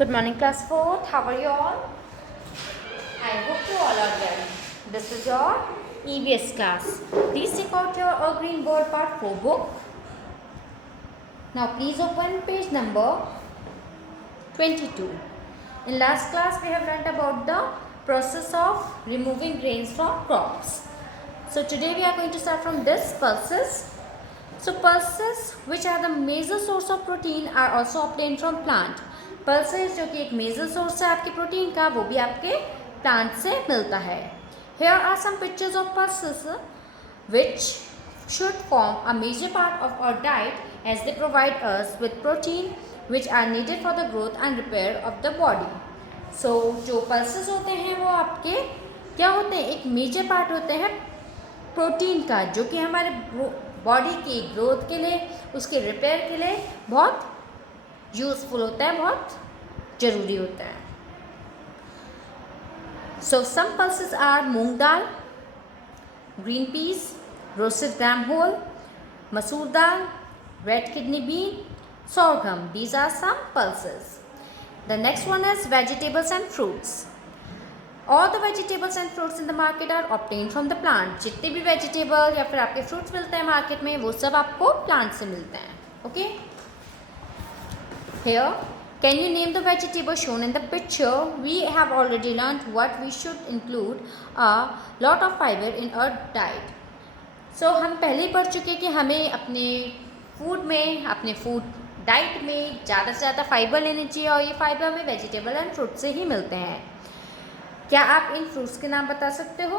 Good morning, class 4th. How are you all? I hope you all are well. This is your EVS class. Please take out your A Green Bird Part 4 book. Now please open page number 22. In last class we have learnt about the process of removing grains from crops. So today we are going to start from this pulses. So pulses, which are the major source of protein, are also obtained from plant. Pulses जो कि एक major source है आपके protein का, वो भी आपके plant से मिलता है. Here are some pictures of pulses which should form a major part of our diet as they provide us with protein which are needed for the growth and repair of the body. So जो pulses होते हैं वो आपके क्या होते हैं, एक major part होते हैं प्रोटीन का, जो कि हमारे बॉडी की ग्रोथ के लिए, उसके रिपेयर के लिए बहुत यूजफुल होता है, बहुत ज़रूरी होता है. So some pulses are moong dal, green peas, roasted gram whole, masoor dal, red kidney bean, sorghum. These are some pulses. The next one is vegetables and fruits. All the vegetables and fruits in the market are obtained from the plant. जितने भी vegetable या फिर आपके fruits मिलते हैं market में, वो सब आपको प्लांट से मिलते हैं. Okay. Here, can you name the vegetable shown in the picture? We have already learned what we should include a lot of fiber in our diet. So हम पहले ही पढ़ चुके कि हमें अपने फूड में, अपने फूड डाइट में ज़्यादा से ज़्यादा फाइबर लेनी चाहिए, और ये फाइबर हमें वेजिटेबल एंड फ्रूट से ही मिलते हैं. क्या आप इन फ्रूट्स के नाम बता सकते हो?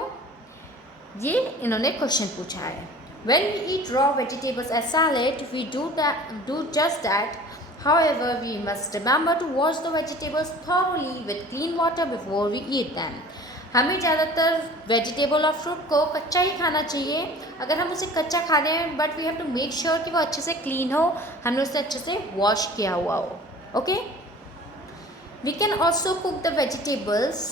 ये इन्होंने क्वेश्चन पूछा है. When we eat raw vegetables as salad, we do just that. However, we must remember to wash the vegetables thoroughly with clean water before we eat them. हमें ज़्यादातर वेजिटेबल और फ्रूट को कच्चा ही खाना चाहिए. अगर हम उसे कच्चा खा रहे हैं, but we have to make sure कि वो अच्छे से क्लीन हो, हमने उसे अच्छे से वॉश किया हुआ हो. Okay. We can also cook the vegetables.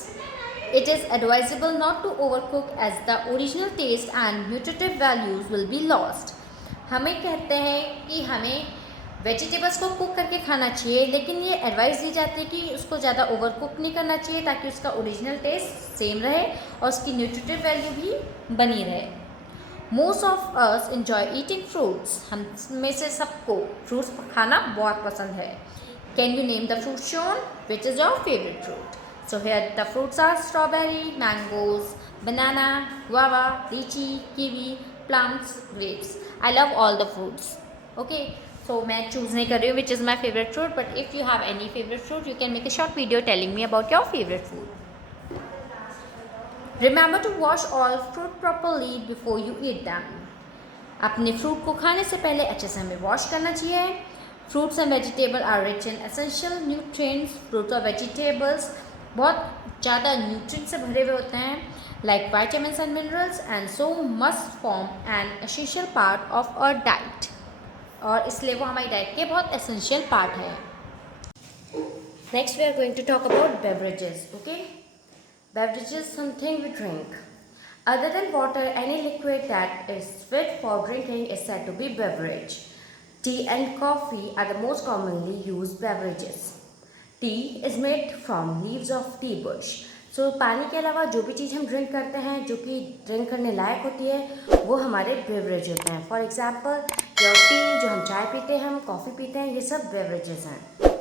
It is advisable not to overcook as the original taste and nutritive values will be lost. हमें कहते हैं कि हमें वेजिटेबल्स को कुक करके खाना चाहिए, लेकिन ये एडवाइस दी जाती है कि उसको ज़्यादा ओवर कुक नहीं करना चाहिए, ताकि उसका ओरिजिनल टेस्ट सेम रहे और उसकी न्यूट्रिटिव वैल्यू भी बनी रहे. Most of us enjoy eating fruits. हम में से सबको फ्रूट्स खाना बहुत पसंद है. Can you name the fruit shown? Which is your favourite fruit? So here the fruits are strawberry, mangoes, banana, guava, lychee, kiwi, plums, grapes. I love all the fruits. Okay. So मैं choose नहीं कर रही हूँ which is my favorite fruit, but if you have any favorite fruit, you can make a short video telling me about your favorite fruit. Remember to wash all fruit properly before you eat them. अपने fruit को खाने से पहले अच्छे से हमें wash करना चाहिए. Fruits and vegetables are rich in essential nutrients. Fruits और vegetables बहुत ज़्यादा न्यूट्रिएंट से भरे हुए होते हैं, like vitamins and minerals, and so must form an essential part of our diet. और इसलिए वो हमारी डाइट के बहुत एसेंशियल पार्ट है. Next we are going to talk about beverages. Okay. Beverages something we drink. Other than water, any liquid that is fit for drinking is said to be beverage. Tea and coffee are the most commonly used beverages. Tea is made from leaves of tea bush. So पानी के अलावा जो भी चीज़ हम drink करते हैं जो कि ड्रिंक करने लायक होती है, वो हमारे बेवरेज होते हैं. फॉर एग्जाम्पल योर टी, जो हम चाय पीते हैं, हम कॉफ़ी पीते हैं, ये सब बेवरेजेस हैं.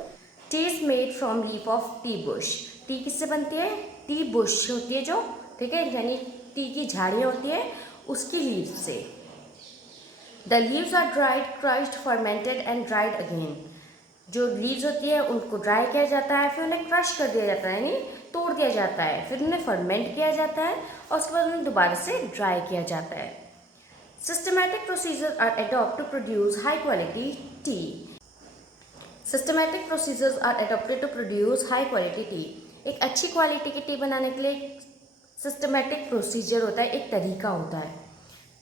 T is made from leaf of tea Bush. T किससे बनती है? टी बुश होती है जो, ठीक है, यानी टी की झाड़ियाँ होती है, उसकी लीव से. The leaves are dried, crushed, fermented and dried again. जो लीव्स होती है उनको ड्राई किया जाता है, फिर उन्हें क्रश कर दिया जाता है, यानी तोड़ दिया जाता है, फिर उन्हें फर्मेंट किया जाता है, और उसके बाद उन्हें दोबारा से ड्राई किया जाता है. Systematic procedure are adopt to produce high quality tea. Systematic procedures are adopted to produce high quality tea. एक अच्छी क्वालिटी की टी बनाने के लिए सिस्टमैटिक प्रोसीजर होता है, एक तरीका होता है.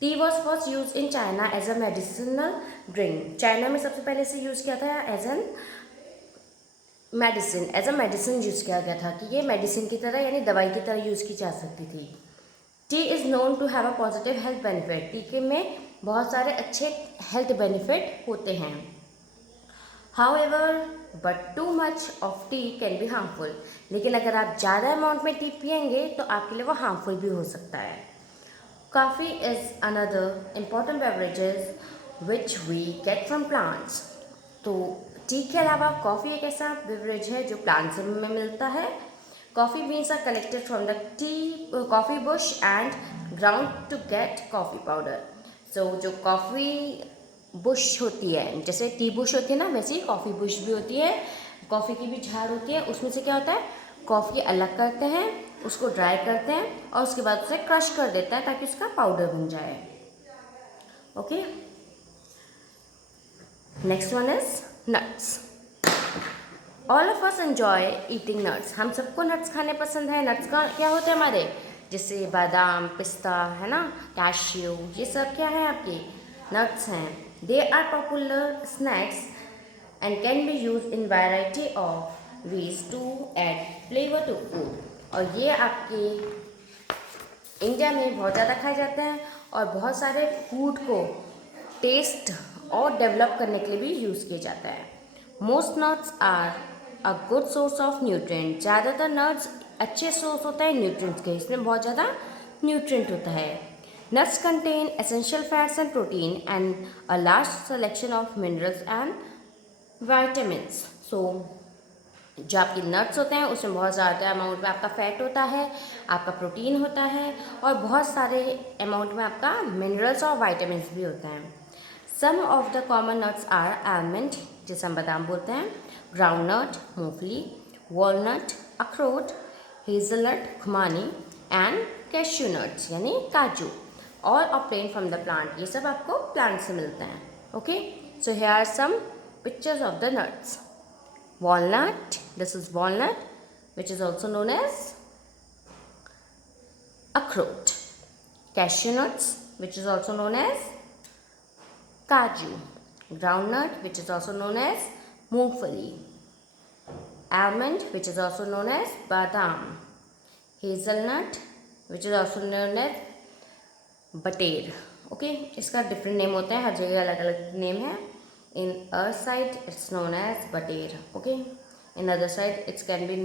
Tea was first use in China as a medicinal drink. China में सबसे पहले से यूज़ किया था एज एन मेडिसिन यूज़ किया गया था, कि ये मेडिसिन की तरह, यानी दवाई की तरह यूज़ की जा सकती थी. Tea is known to have a positive health benefit. Tea के में बहुत सारे अच्छे हेल्थ बेनिफिट होते हैं. However but too much of tea can be harmful, लेकिन अगर आप ज़्यादा अमाउंट में टी पियेंगे तो आपके लिए वो हार्मफुल भी हो सकता है। Coffee is another important beverages which we get from plants. तो टी के अलावा कॉफ़ी एक ऐसा बेवरेज है जो प्लांट्स में मिलता है। Coffee beans are collected from the coffee bush and ground to get coffee powder. So जो कॉफ़ी बुश होती है, जैसे टी बुश होती है ना, वैसे ही कॉफ़ी बुश भी होती है। कॉफ़ी की भी झाड़ होती है, उसमें से क्या होता है, कॉफ़ी अलग करते हैं, उसको ड्राई करते हैं और उसके बाद उसे क्रश कर देता है ताकि उसका पाउडर बन जाए। Okay, next one is nuts. All of us enjoy eating nuts. हम सबको नट्स खाने पसंद है। नट्स का क्या होते हैं हमारे, जैसे बादाम, पिस्ता है ना, कैश्यू, ये सब क्या है आपके नट्स हैं। They are popular snacks and can be use in variety of ways to add flavour to food. और ये आपके इंडिया में बहुत ज़्यादा खाए जाते हैं और बहुत सारे फूड को टेस्ट और डेवलप करने के लिए भी यूज़ किया जाता है। Most nuts are a good source of nutrient. ज़्यादातर नट्स अच्छे सोर्स होता है न्यूट्रिएंट्स के, इसमें बहुत ज़्यादा न्यूट्रिएंट होता है। Nuts contain essential fats and protein and a large selection of minerals and vitamins. So जो आपके नट्स होते हैं उसमें बहुत ज़्यादा अमाउंट में आपका फैट होता है, आपका प्रोटीन होता है और बहुत सारे अमाउंट में आपका मिनरल्स और विटामिन्स भी होते हैं। Some of the common nuts are almond, जिसे हम बादाम बोलते हैं, ग्राउंडनट, मूंगफली, वॉलनट, अखरोट, हेज़लनट, खुमानी एंड कैश्यू नट्स यानी काजू, all obtain from the plant. ये सब आपको प्लांट से मिलते हैं। Okay, so here are some pictures of the nuts. Walnut, this is walnut, which is also known as अखरोट। Cashew nuts, which is also known as काजू। Groundnut, which is also known as मूंगफली। Almond, which is also known as बादाम। Hazelnut, which is also known as बटेर। Okay, इसका different name होता है, हर जगह अलग अलग नेम है। In our side it's known as batir, okay, in other side it can be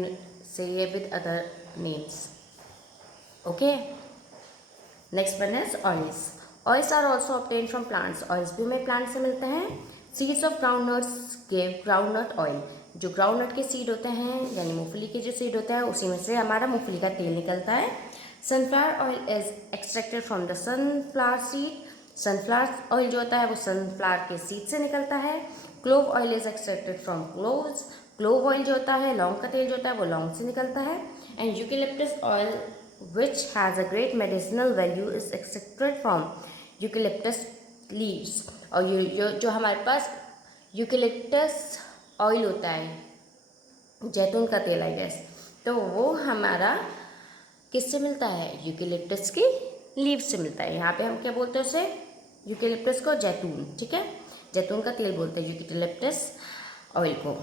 say with other names, okay. Next one is oils. Oils are also obtained from plants. Oils भी हमें plant से मिलते हैं। Seeds of groundnuts give groundnut oil. जो groundnut के seed होते हैं यानी मूंगफली के जो seed होता है उसी में से हमारा मूंगफली का तेल निकलता है। Sunflower oil is extracted from the sunflower seed. Sunflower oil जो होता है वो सनफ्लावर के सीड से निकलता है। Clove oil is extracted from cloves. Clove oil जो होता है, लौंग का तेल जो होता है वो लौंग से निकलता है। And eucalyptus oil which has a great medicinal value is extracted from eucalyptus leaves. और ये जो हमारे पास यूकेलिप्टस ऑयल होता है, जैतून का तेल आई गेस, तो वो हमारा किससे मिलता है, यूकेलिप्टस की लीव से मिलता है। यहाँ पे हम क्या बोलते हैं उसे, यूकेलिप्टस को जैतून, ठीक है, जैतून का तेल बोलते हैं यूकेलिप्टस ऑयल को।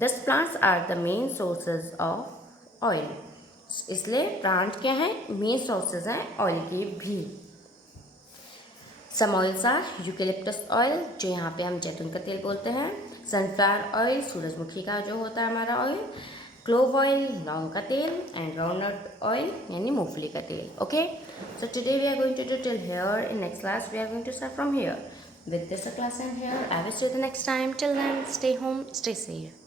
दस plants are the main sources of oil. इसलिए प्लांट क्या है, मेन सोर्सेज हैं ऑयल के भी। Some oils are eucalyptus oil, जो यहाँ पे हम जैतून का तेल बोलते हैं, सनफ्लावर ऑयल, सूरजमुखी का जो होता है हमारा ऑयल, क्लोव ऑयल, लौंग का तेल, एंड ग्राउंडनट ऑयल यानी मूंगफली का तेल। Okay, so today we are going to do till here. In next class we are going to start from here. With this class and here, I will see you the next time. Till then, stay home, stay safe.